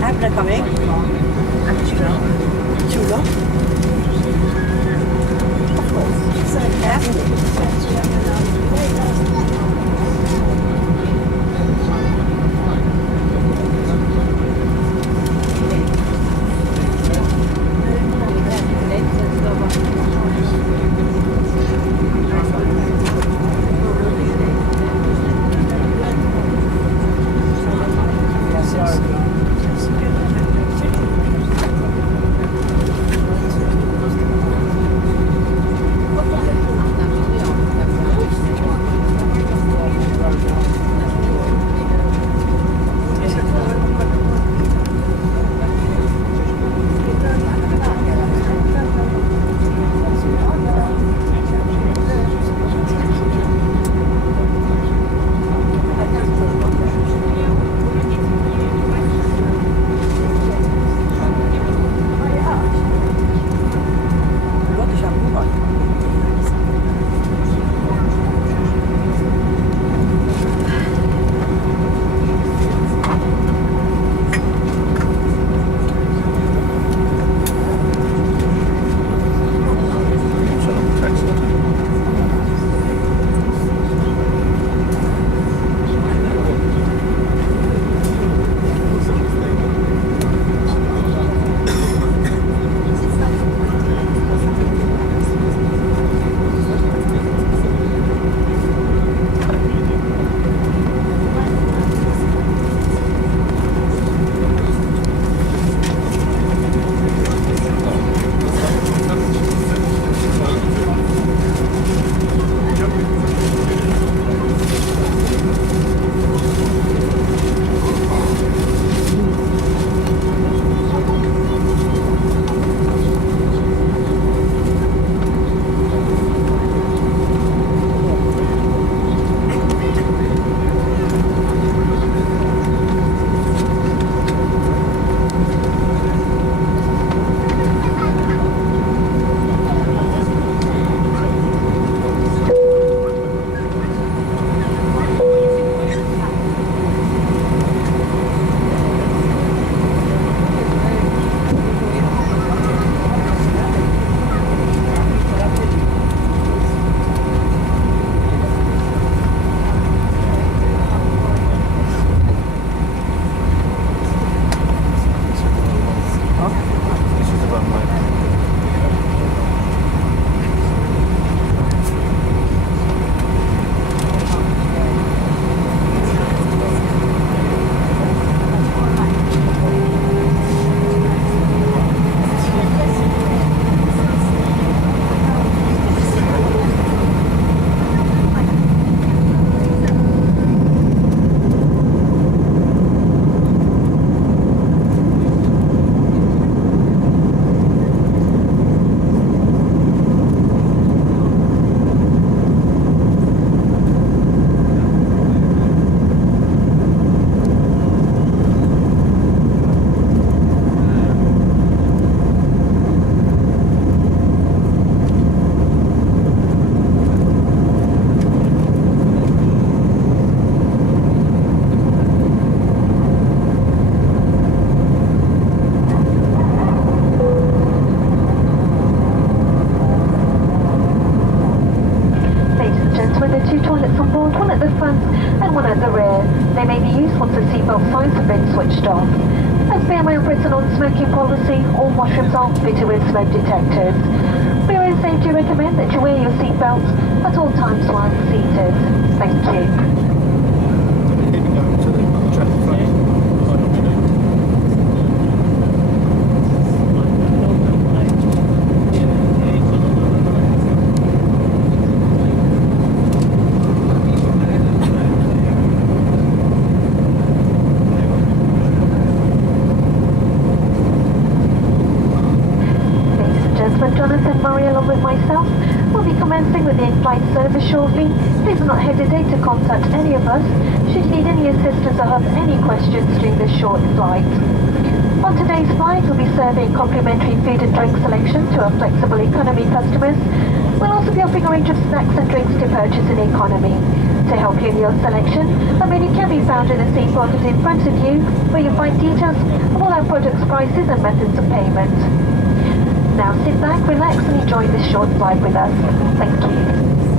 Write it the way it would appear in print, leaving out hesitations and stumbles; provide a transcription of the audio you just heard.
Abner coming. And Chulo. Chulo. Of course. So careful. They may be used once the seatbelt signs have been switched off. As Fairway operates a non-smoking policy, all washrooms are fitted with smoke detectors. We always do recommend that you wear your seatbelt at all times while seated. Thank you. Keep it going to the traffic light. with the in-flight service shortly. Please do not hesitate to contact any of us should you need any assistance or have any questions during this short flight. On today's flight, we'll be serving complimentary food and drink selection to our flexible economy customers. We'll also be offering a range of snacks and drinks to purchase in economy. To help you in your selection, a menu can be found in the seat pocket in front of you, where you'll find details of all our products' prices and methods of payment. Now sit back, relax and enjoy this short flight with us. Thank you.